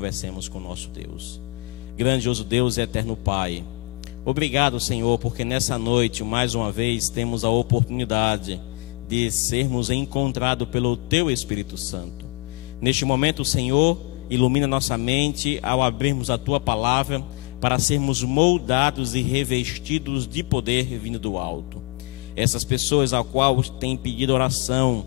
conversemos com o nosso Deus. Grandioso Deus e eterno Pai, obrigado, Senhor, porque nessa noite, mais uma vez, temos a oportunidade de sermos encontrados pelo Teu Espírito Santo. Neste momento, Senhor, ilumina nossa mente ao abrirmos a Tua palavra para sermos moldados e revestidos de poder vindo do alto. Essas pessoas ao qual têm pedido oração,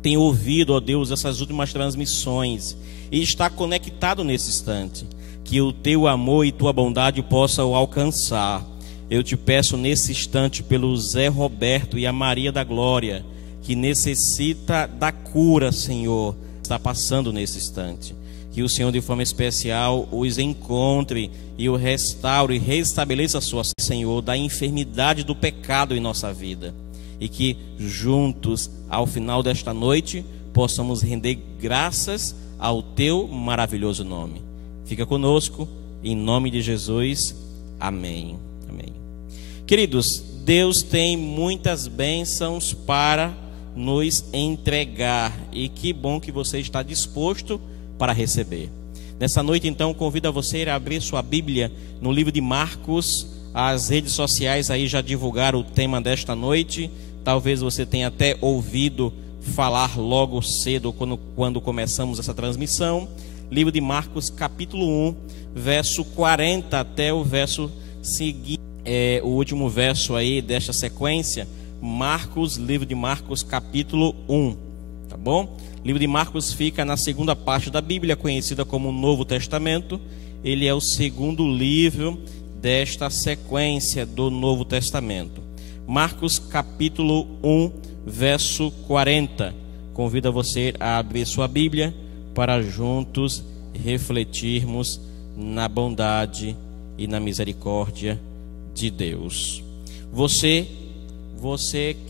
têm ouvido, ó Deus, essas últimas transmissões e está conectado nesse instante, que o Teu amor e Tua bondade possam alcançar. Eu te peço nesse instante pelo Zé Roberto e a Maria da Glória, que necessita da cura, Senhor, está passando nesse instante. Que o Senhor de forma especial os encontre e o restaure e restabeleça a sua, Senhor, da enfermidade do pecado em nossa vida. E que juntos, ao final desta noite, possamos render graças ao Teu maravilhoso nome. Fica conosco, em nome de Jesus. Amém. Amém. Queridos, Deus tem muitas bênçãos para nos entregar. E que bom que você está disposto para receber. Nessa noite, então, convido você a abrir sua Bíblia no livro de Marcos. As redes sociais aí já divulgaram o tema desta noite. Talvez você tenha até ouvido falar logo cedo quando começamos essa transmissão. Livro de Marcos, capítulo 1, verso 40 até o verso seguinte, o último verso aí desta sequência. Marcos, livro de Marcos, capítulo 1, tá bom? O livro de Marcos fica na segunda parte da Bíblia, conhecida como o Novo Testamento. Ele é o segundo livro desta sequência do Novo Testamento. Marcos capítulo 1, verso 40. Convido você a abrir sua Bíblia para juntos refletirmos na bondade e na misericórdia de Deus. Você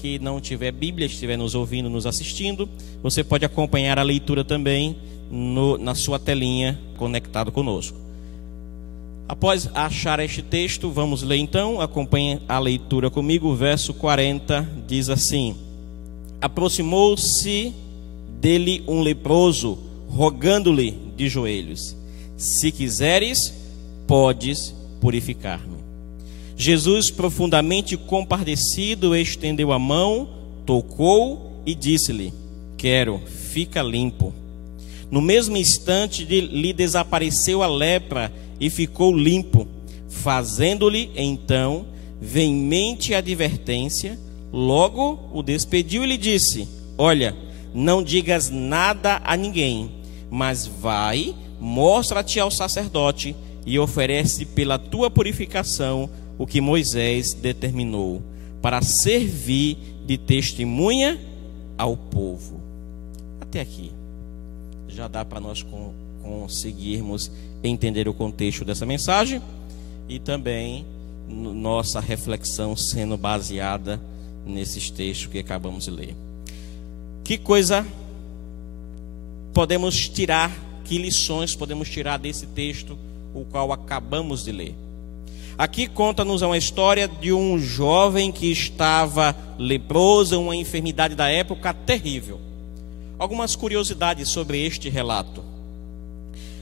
que não tiver Bíblia, estiver nos ouvindo, nos assistindo, você pode acompanhar a leitura também na sua telinha, conectado conosco. Após achar este texto, vamos ler então. Acompanhe a leitura comigo. O verso 40 diz assim: aproximou-se dele um leproso, rogando-lhe de joelhos: se quiseres, podes purificar-me. Jesus, profundamente compadecido, estendeu a mão, tocou e disse-lhe: quero, fica limpo. No mesmo instante lhe desapareceu a lepra e ficou limpo. Fazendo-lhe então veemente advertência, logo o despediu e lhe disse: olha, não digas nada a ninguém, mas vai, mostra-te ao sacerdote e oferece pela tua purificação o que Moisés determinou, para servir de testemunha ao povo. Até aqui já dá para nós conseguirmos entender o contexto dessa mensagem e também nossa reflexão sendo baseada nesses textos que acabamos de ler. Que coisa podemos tirar, que lições podemos tirar desse texto, o qual acabamos de ler? Aqui conta-nos uma história de um jovem que estava leproso, uma enfermidade da época terrível. Algumas curiosidades sobre este relato.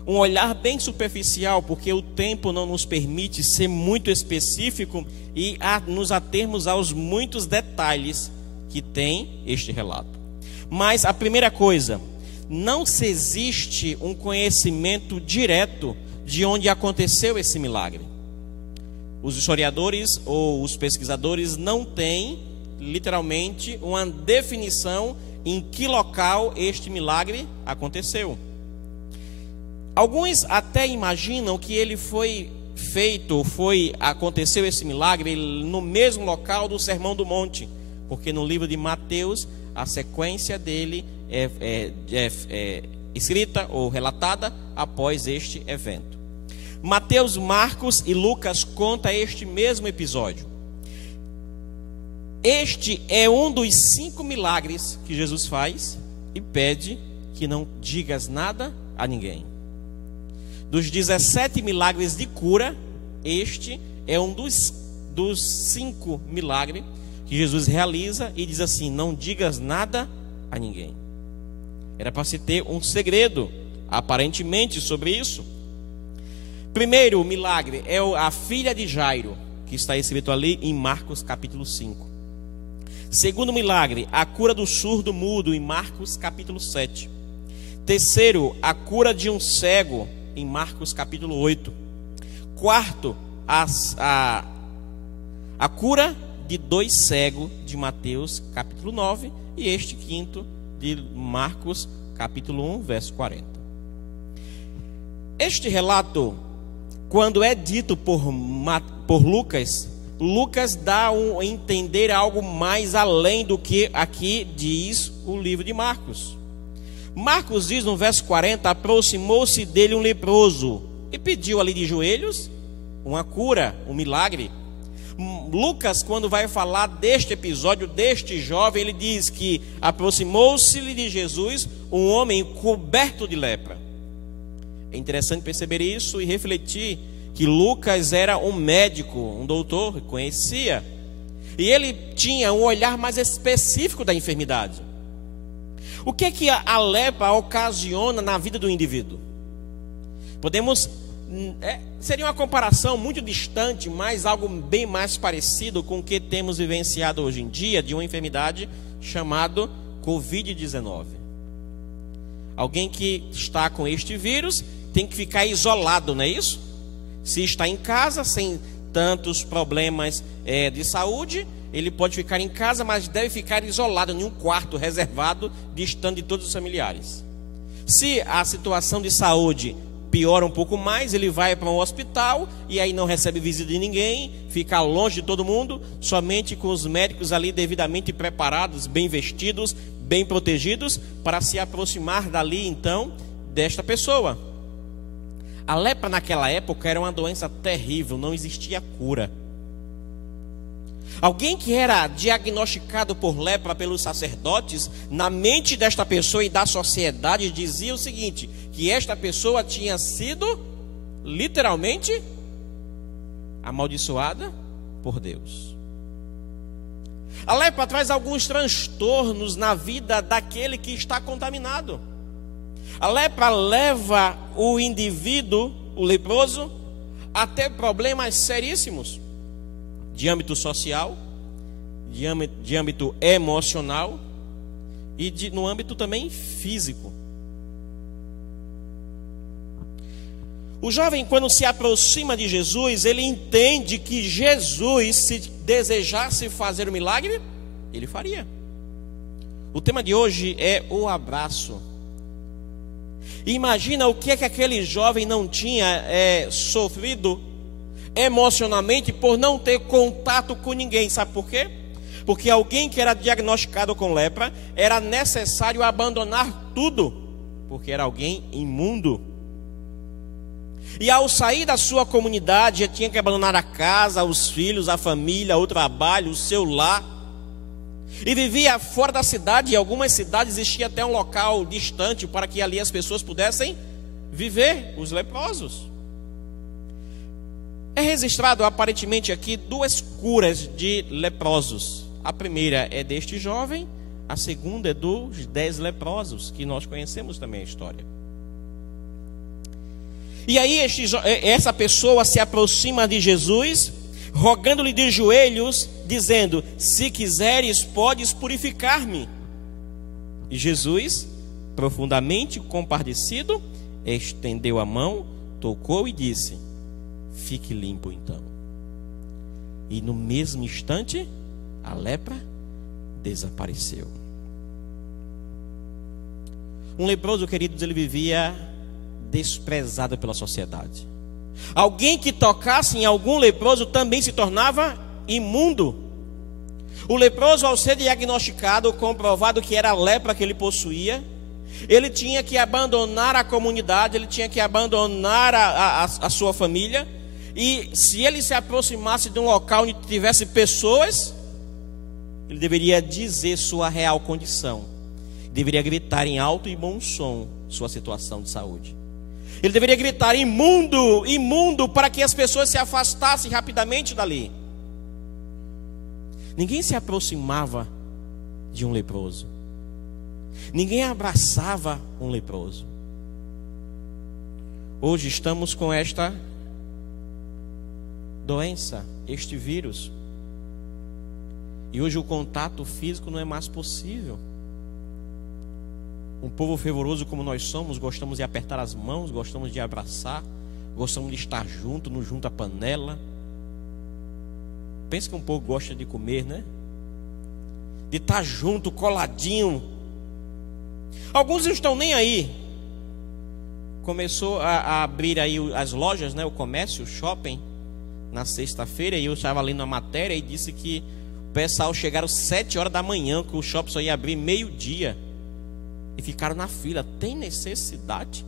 Um olhar bem superficial, porque o tempo não nos permite ser muito específico e nos atermos aos muitos detalhes que tem este relato. Mas a primeira coisa, não se existe um conhecimento direto de onde aconteceu esse milagre. Os historiadores ou os pesquisadores não têm, literalmente, uma definição em que local este milagre aconteceu. Alguns até imaginam que ele foi feito, aconteceu esse milagre no mesmo local do Sermão do Monte, porque no livro de Mateus a sequência dele é escrita ou relatada após este evento. Mateus, Marcos e Lucas contam este mesmo episódio. Este é um dos 5 milagres que Jesus faz e pede que não digas nada a ninguém. Dos 17 milagres de cura, este é um dos 5 milagres que Jesus realiza e diz assim: não digas nada a ninguém. Era para se ter um segredo aparentemente sobre isso. Primeiro milagre é a filha de Jairo, que está escrito ali em Marcos capítulo 5. Segundo milagre, a cura do surdo mudo em Marcos capítulo 7. Terceiro, a cura de um cego em Marcos capítulo 8. Quarto, a cura de 2 cegos de Mateus capítulo 9. E este quinto de Marcos capítulo 1, verso 40. Este relato, quando é dito por Lucas, Lucas dá a entender algo mais além do que aqui diz o livro de Marcos. Marcos diz no verso 40, aproximou-se dele um leproso e pediu ali de joelhos uma cura, um milagre. Lucas, quando vai falar deste episódio, deste jovem, ele diz que aproximou-se-lhe de Jesus um homem coberto de lepra. É interessante perceber isso e refletir que Lucas era um médico, um doutor, conhecia. E ele tinha um olhar mais específico da enfermidade. O que é que a lepra ocasiona na vida do indivíduo? Seria uma comparação muito distante, mas algo bem mais parecido com o que temos vivenciado hoje em dia, de uma enfermidade chamada Covid-19. Alguém que está com este vírus tem que ficar isolado, não é isso? Se está em casa, sem tantos problemas de saúde, ele pode ficar em casa, mas deve ficar isolado em um quarto reservado, distante de todos os familiares. Se a situação de saúde piora um pouco mais, ele vai para um hospital e aí não recebe visita de ninguém, fica longe de todo mundo, somente com os médicos ali devidamente preparados, bem vestidos, bem protegidos, para se aproximar dali então desta pessoa. A lepra naquela época era uma doença terrível, não existia cura. Alguém que era diagnosticado por lepra pelos sacerdotes, na mente desta pessoa e da sociedade dizia o seguinte, que esta pessoa tinha sido literalmente amaldiçoada por Deus. A lepra traz alguns transtornos na vida daquele que está contaminado. A lepra leva o indivíduo, o leproso, a ter problemas seríssimos de âmbito social, de âmbito emocional e no âmbito também físico. O jovem, quando se aproxima de Jesus, ele entende que Jesus, se desejasse fazer o milagre, ele faria. O tema de hoje é o abraço. Imagina o que é que aquele jovem não tinha sofrido emocionalmente por não ter contato com ninguém. Sabe por quê? Porque alguém que era diagnosticado com lepra, era necessário abandonar tudo, porque era alguém imundo. E ao sair da sua comunidade, ele tinha que abandonar a casa, os filhos, a família, o trabalho, o seu lar. E vivia fora da cidade. Em algumas cidades existia até um local distante para que ali as pessoas pudessem viver, os leprosos. É registrado aparentemente aqui 2 curas de leprosos. A primeira é deste jovem, a segunda é dos 10 leprosos, que nós conhecemos também a história. E aí essa pessoa se aproxima de Jesus, rogando-lhe de joelhos, dizendo: se quiseres, podes purificar-me. E Jesus, profundamente compadecido, estendeu a mão, tocou e disse: fique limpo então. E no mesmo instante, a lepra desapareceu. Um leproso, queridos, ele vivia desprezado pela sociedade. Alguém que tocasse em algum leproso também se tornava imundo. O leproso, ao ser diagnosticado, comprovado que era a lepra que ele possuía, ele tinha que abandonar a comunidade, ele tinha que abandonar a sua família. E se ele se aproximasse de um local onde tivesse pessoas, ele deveria dizer sua real condição, deveria gritar em alto e bom som sua situação de saúde. Ele deveria gritar: imundo, imundo, para que as pessoas se afastassem rapidamente dali. Ninguém se aproximava de um leproso, ninguém abraçava um leproso. Hoje estamos com esta doença, este vírus. E hoje o contato físico não é mais possível. Um povo fervoroso como nós somos, gostamos de apertar as mãos, gostamos de abraçar, gostamos de estar junto, não junta a panela. Pensa que um povo gosta de comer, né? De estar junto, coladinho. Alguns não estão nem aí. Começou a abrir aí as lojas, né? O comércio, o shopping, na sexta-feira. E eu estava lendo a matéria e disse que o pessoal chegaram 7 horas da manhã, que o shopping só ia abrir meio-dia. E ficaram na fila. Tem necessidade?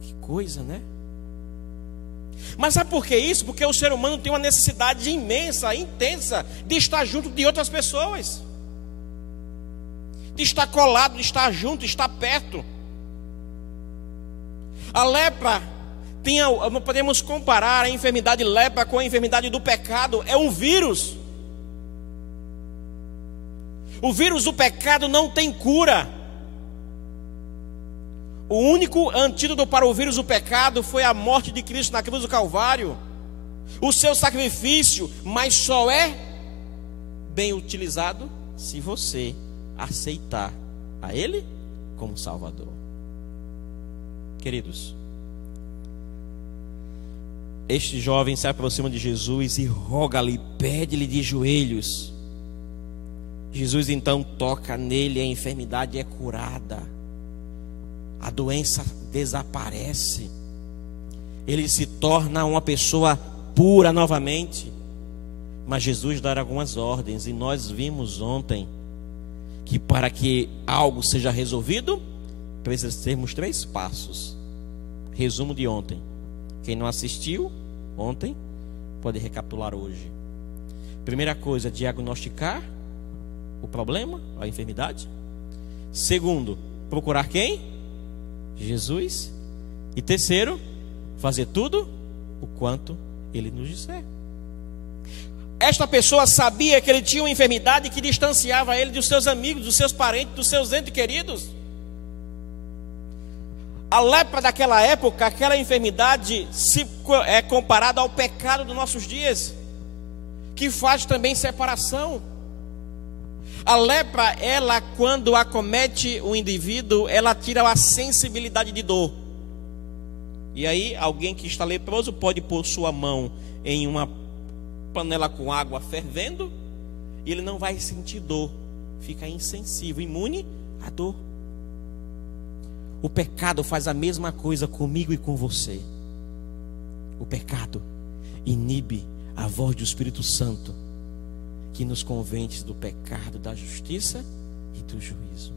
Que coisa, né? Mas sabe por que isso? Porque o ser humano tem uma necessidade imensa, intensa, de estar junto de outras pessoas, de estar colado, de estar junto, de estar perto. A lepra, não podemos comparar a enfermidade lepra com a enfermidade do pecado. É um vírus. O vírus do pecado não tem cura. O único antídoto para o vírus do pecado foi a morte de Cristo na cruz do Calvário, o seu sacrifício, mas só é bem utilizado se você aceitar a Ele como Salvador. Queridos, este jovem se aproxima de Jesus e roga-lhe, pede-lhe de joelhos. Jesus então toca nele, a enfermidade é curada. A doença desaparece. Ele se torna uma pessoa pura novamente. Mas Jesus dá algumas ordens. E nós vimos ontem que para que algo seja resolvido, precisa termos 3 passos. Resumo de ontem. Quem não assistiu ontem, pode recapitular hoje. Primeira coisa, diagnosticar o problema, a enfermidade. Segundo, procurar quem? Jesus. E terceiro, fazer tudo o quanto Ele nos disser. Esta pessoa sabia que ele tinha uma enfermidade que distanciava ele dos seus amigos, dos seus parentes, dos seus entes queridos. A lepra daquela época, aquela enfermidade é comparada ao pecado dos nossos dias, que faz também separação. A lepra, ela, quando acomete o indivíduo, ela tira a sensibilidade de dor. E aí, alguém que está leproso pode pôr sua mão em uma panela com água fervendo, e ele não vai sentir dor, fica insensível, imune à dor. O pecado faz a mesma coisa comigo e com você. O pecado inibe a voz do Espírito Santo, que nos convence do pecado, da justiça e do juízo.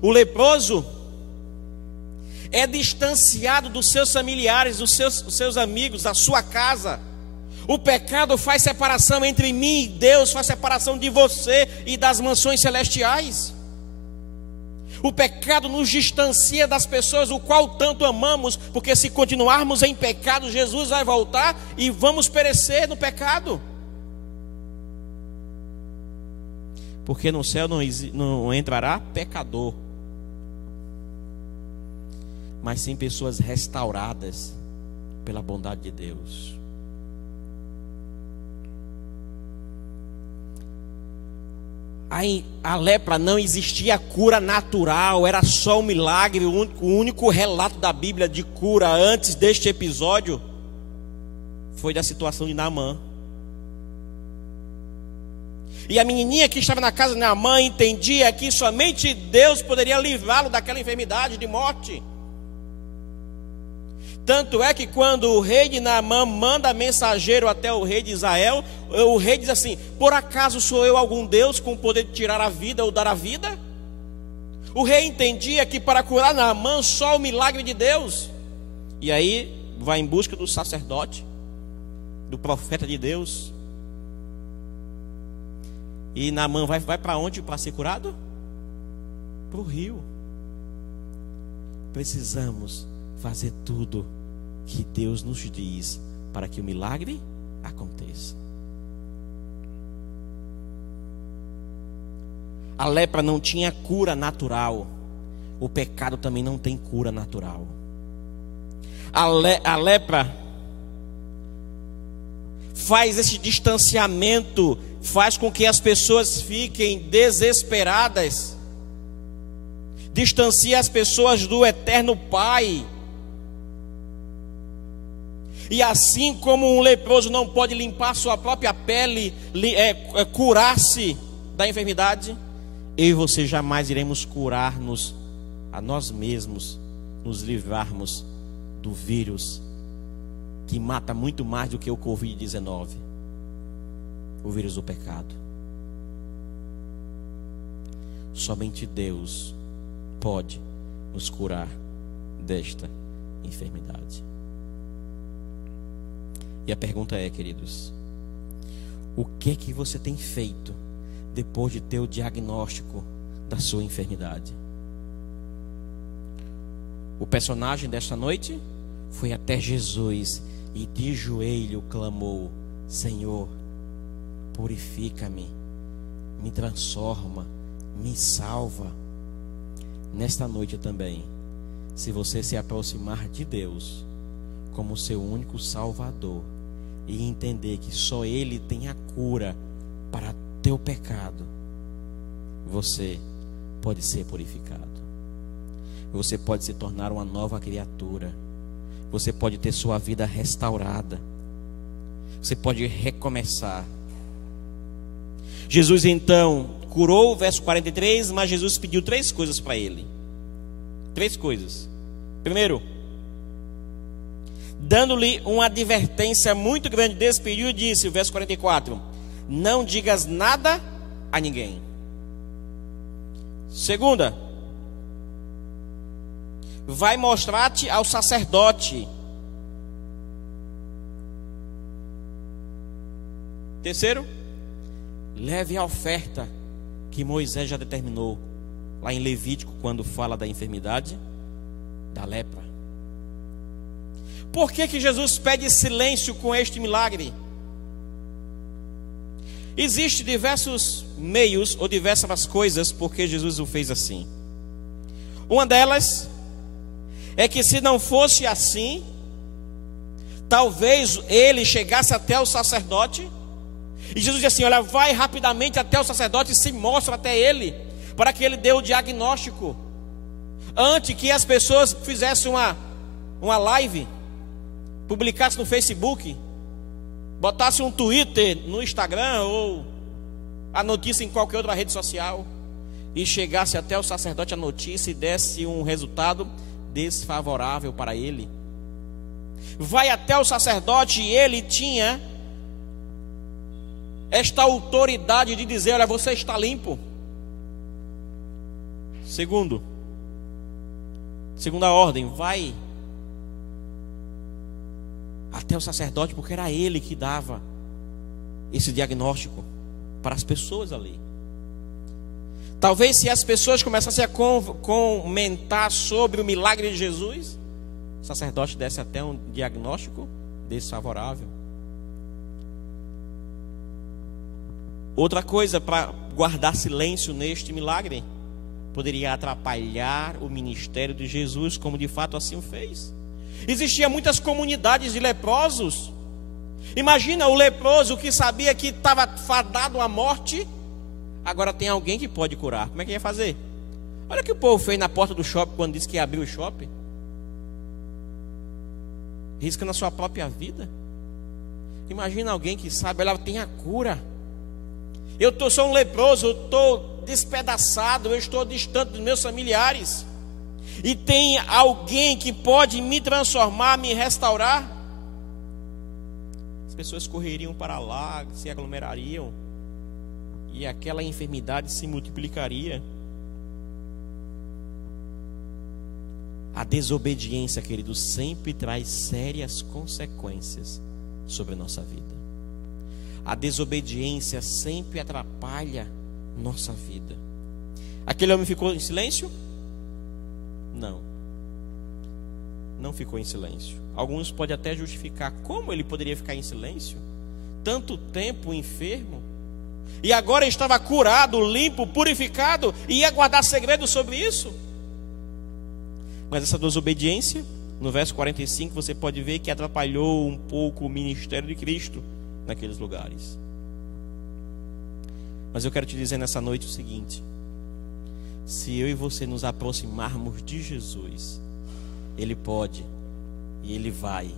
O leproso é distanciado dos seus familiares, dos seus amigos, da sua casa. O pecado faz separação entre mim e Deus, faz separação de você e das mansões celestiais. O pecado nos distancia das pessoas o qual tanto amamos, porque se continuarmos em pecado, Jesus vai voltar e vamos perecer no pecado. Porque no céu não entrará pecador, mas sim pessoas restauradas pela bondade de Deus. A lepra não existia cura natural, era só um milagre. O único relato da Bíblia de cura antes deste episódio foi da situação de Naamã. E a menininha que estava na casa de Naamã entendia que somente Deus poderia livrá-lo daquela enfermidade de morte. Tanto é que quando o rei de Naamã manda mensageiro até o rei de Israel, o rei diz assim: por acaso sou eu algum Deus com o poder de tirar a vida ou dar a vida? O rei entendia que para curar Naamã só o milagre de Deus. E aí vai em busca do sacerdote, do profeta de Deus. E Naamã vai para onde para ser curado? Para o rio. Precisamos fazer tudo que Deus nos diz para que o milagre aconteça. A lepra não tinha cura natural. o pecado também não tem cura natural. A lepra faz esse distanciamento, faz com que as pessoas fiquem desesperadas, distancia as pessoas do eterno Pai. E assim como um leproso não pode limpar sua própria pele, curar-se da enfermidade, eu e você jamais iremos curar-nos a nós mesmos, nos livrarmos do vírus que mata muito mais do que o Covid-19, o vírus do pecado. Somente Deus pode nos curar desta enfermidade. E a pergunta é, queridos, o que é que você tem feito depois de ter o diagnóstico da sua enfermidade? O personagem desta noite foi até Jesus e de joelho clamou: Senhor, purifica-me, me transforma, me salva. Nesta noite também, se você se aproximar de Deus como seu único Salvador e entender que só Ele tem a cura para teu pecado, você pode ser purificado. Você pode se tornar uma nova criatura. Você pode ter sua vida restaurada. Você pode recomeçar. Jesus então curou, verso 43, mas Jesus pediu 3 coisas para ele. 3 coisas. Primeiro, dando-lhe uma advertência muito grande, despediu e disse, o verso 44, não digas nada a ninguém. Segunda, vai mostrar-te ao sacerdote. Terceiro, leve a oferta que Moisés já determinou lá em Levítico, quando fala da enfermidade da lepra. Por que Jesus pede silêncio com este milagre? Existem diversos meios ou diversas coisas porque Jesus o fez assim. Uma delas é que se não fosse assim, talvez ele chegasse até o sacerdote e Jesus disse assim, olha, vai rapidamente até o sacerdote e se mostra até ele, para que ele dê o diagnóstico, antes que as pessoas fizessem uma live, publicasse no Facebook, botasse um Twitter no Instagram ou a notícia em qualquer outra rede social e chegasse até o sacerdote a notícia e desse um resultado desfavorável para ele. Vai até o sacerdote e ele tinha esta autoridade de dizer, olha, você está limpo. Segunda ordem, vai até o sacerdote, porque era ele que dava esse diagnóstico para as pessoas ali. Talvez se as pessoas começassem a comentar sobre o milagre de Jesus, o sacerdote desse até um diagnóstico desfavorável. Outra coisa, para guardar silêncio neste milagre, poderia atrapalhar o ministério de Jesus, como de fato assim o fez. Existiam muitas comunidades de leprosos. Imagina o leproso que sabia que estava fadado à morte, agora tem alguém que pode curar. Como é que ia fazer? Olha o que o povo fez na porta do shopping quando disse que ia abrir o shopping. Risca na sua própria vida. Imagina alguém que sabe, ela tem a cura. Eu sou um leproso, eu estou despedaçado, eu estou distante dos meus familiares, e tem alguém que pode me transformar, me restaurar. As pessoas correriam para lá, se aglomerariam, e aquela enfermidade se multiplicaria. A desobediência, queridos, sempre traz sérias consequências sobre a nossa vida. A desobediência sempre atrapalha nossa vida. Aquele homem ficou em silêncio? Não ficou em silêncio. Alguns podem até justificar como ele poderia ficar em silêncio, tanto tempo enfermo, e agora estava curado, limpo, purificado, e ia guardar segredo sobre isso? Mas essa desobediência, no verso 45, você pode ver que atrapalhou um pouco o ministério de Cristo naqueles lugares. Mas eu quero te dizer nessa noite o seguinte: se eu e você nos aproximarmos de Jesus, Ele pode e Ele vai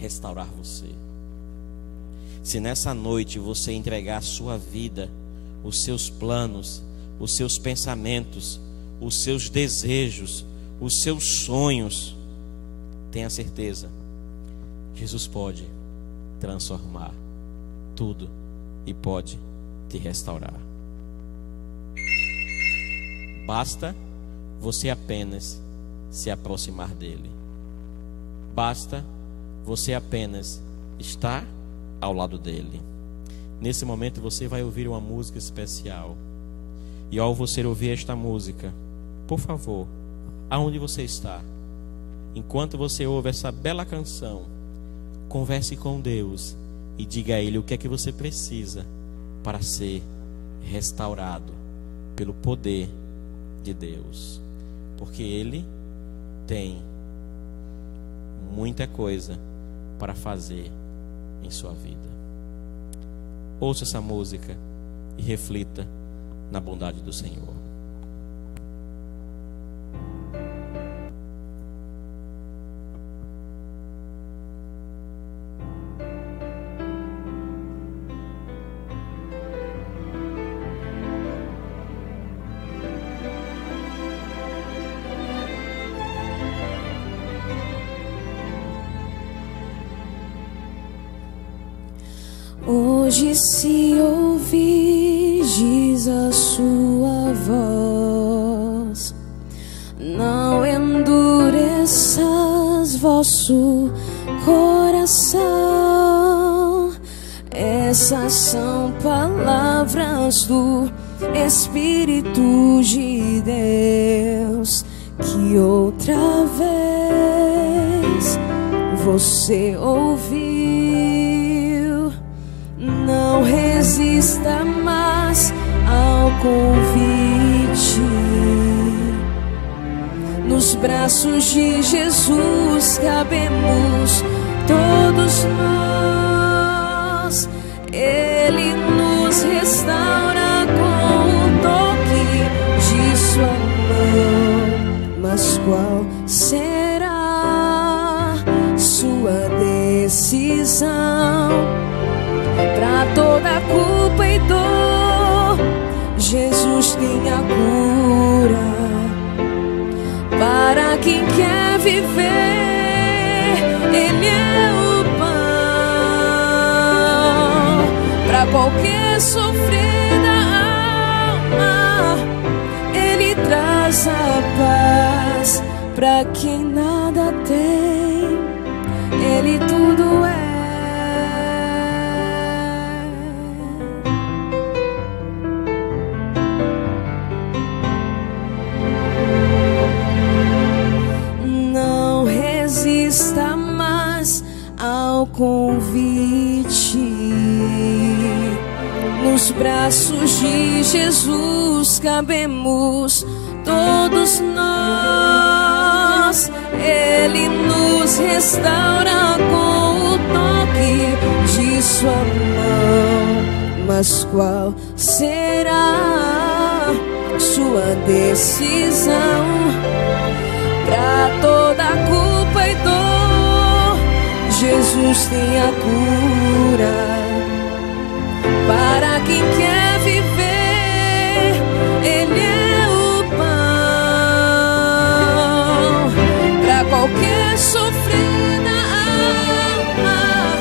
restaurar você. Se nessa noite você entregar a sua vida, os seus planos, os seus pensamentos, os seus desejos, os seus sonhos, tenha certeza, Jesus pode transformar tudo e pode te restaurar. Basta você apenas se aproximar dele. Basta você apenas estar ao lado dele. Nesse momento você vai ouvir uma música especial. E ao você ouvir esta música, por favor, aonde você está, enquanto você ouve essa bela canção, converse com Deus e diga a Ele o que é que você precisa para ser restaurado pelo poder de Deus, porque Ele tem muita coisa para fazer em sua vida. Ouça essa música e reflita na bondade do Senhor. Hoje, se ouvirdes a sua voz, não endureças vosso coração. Essas são palavras do Espírito de Deus, que outra vez você ouviu. Não resista mais ao convite. Nos braços de Jesus cabemos todos nós. Ele nos restaura com o toque de sua mão. Mas qual será sua decisão? Para toda culpa e dor, Jesus tem a cura. Para quem quer viver, Ele é o pão. Para qualquer sofrida alma, Ele traz a paz. Para quem nada tem, Ele tudo é. Convite. Nos braços de Jesus cabemos todos nós. Ele nos restaura com o toque de sua mão. Mas qual será sua decisão? Para toda culpa e dor, Jesus tem a cura. Para quem quer viver, Ele é o pão. Para qualquer sofrida alma,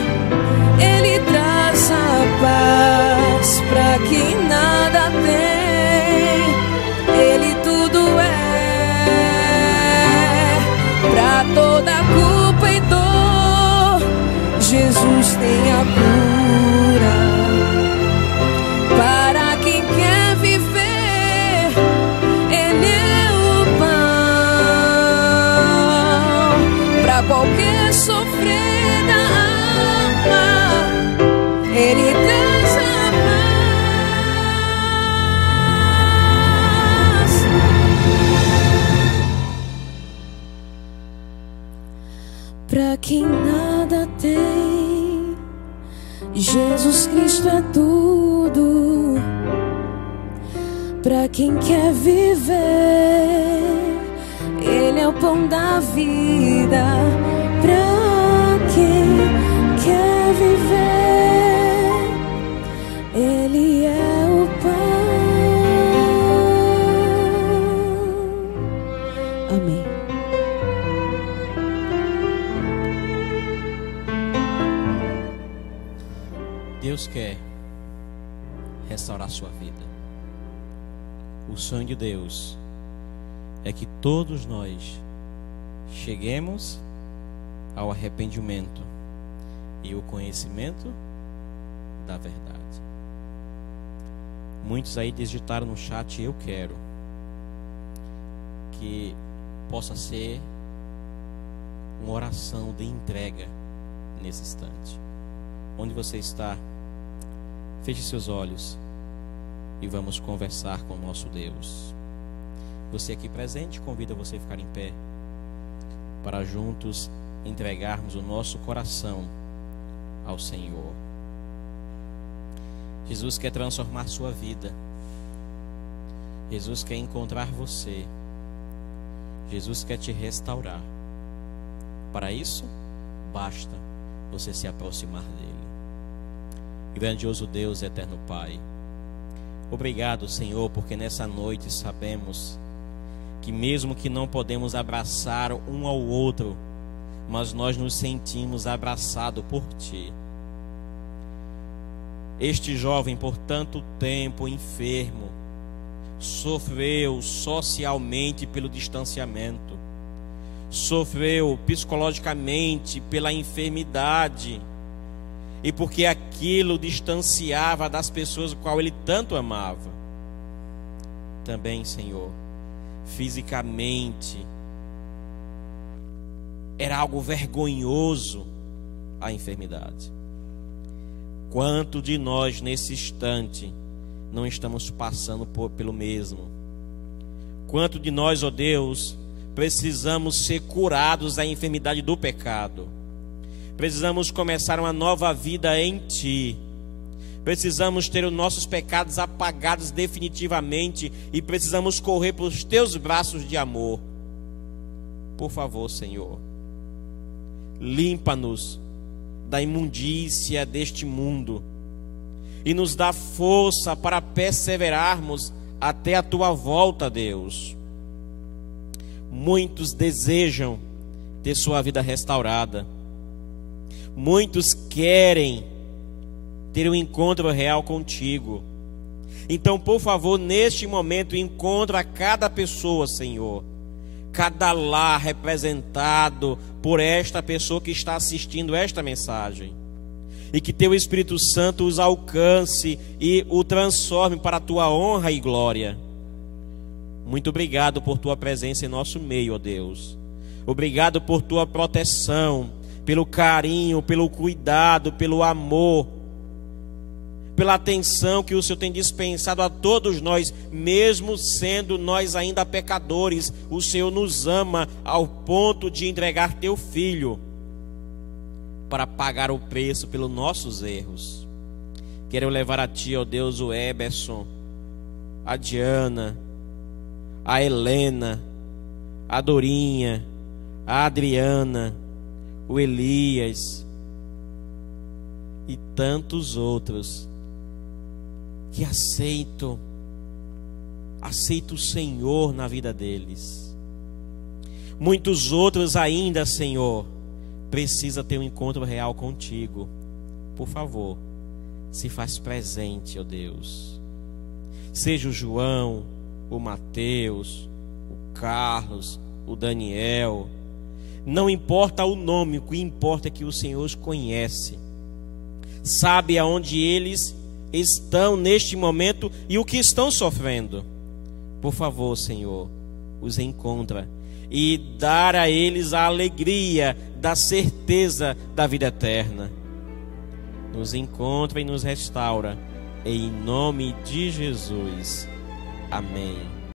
Ele traz a paz. Para quem nada tem, Ele tudo é. Para toda culpa e dor, Jesus tem a cura. Para quem quer viver, Ele é o pão. Para qualquer sofrida alma, Ele traz a paz. Pra quem nada tem, Jesus Cristo é tudo. Pra quem quer viver, Ele é o pão da vida. Pra quem quer viver, Ele é o pão. Amém. Deus quer restaurar sua vida. O sonho de Deus é que todos nós cheguemos ao arrependimento e o conhecimento da verdade. Muitos aí digitaram no chat: eu quero. Que possa ser uma oração de entrega nesse instante. Onde você está, feche seus olhos e vamos conversar com o nosso Deus. Você aqui presente, convido você a ficar em pé para juntos entregarmos o nosso coração ao Senhor. Jesus quer transformar sua vida. Jesus quer encontrar você. Jesus quer te restaurar. Para isso, basta você se aproximar dele. Grandioso Deus, eterno Pai, obrigado, Senhor, porque nessa noite sabemos que mesmo que não podemos abraçar um ao outro, mas nós nos sentimos abraçados por Ti. Este jovem, por tanto tempo enfermo, sofreu socialmente pelo distanciamento, sofreu psicologicamente pela enfermidade, e porque aquilo distanciava das pessoas com qual ele tanto amava. Também, Senhor, fisicamente era algo vergonhoso a enfermidade. Quanto de nós nesse instante não estamos passando pelo mesmo? Quanto de nós, ó Deus, precisamos ser curados da enfermidade do pecado? Precisamos começar uma nova vida em Ti. Precisamos ter os nossos pecados apagados definitivamente e precisamos correr para os Teus braços de amor. Por favor, Senhor, limpa-nos da imundícia deste mundo e nos dá força para perseverarmos até a Tua volta, Deus. Muitos desejam ter sua vida restaurada. Muitos querem ter um encontro real contigo. Então, por favor, neste momento, encontra cada pessoa, Senhor, cada lar representado por esta pessoa que está assistindo esta mensagem, e que Teu Espírito Santo os alcance e o transforme para a Tua honra e glória. Muito obrigado por Tua presença em nosso meio, ó Deus. Obrigado por Tua proteção, pelo carinho, pelo cuidado, pelo amor, pela atenção que o Senhor tem dispensado a todos nós, mesmo sendo nós ainda pecadores. O Senhor nos ama ao ponto de entregar Teu Filho para pagar o preço pelos nossos erros. Quero levar a Ti, ó Deus, o Eberson, a Diana, a Helena, a Dorinha, a Adriana, o Elias e tantos outros que aceitam o Senhor na vida deles. Muitos outros ainda, Senhor, precisa ter um encontro real contigo. Por favor, se faz presente, ó Deus. Seja o João, o Mateus, o Carlos, o Daniel. Não importa o nome, o que importa é que o Senhor os conhece, sabe aonde eles estão neste momento e o que estão sofrendo. Por favor, Senhor, os encontra e dar a eles a alegria da certeza da vida eterna. Nos encontra e nos restaura, em nome de Jesus. Amém.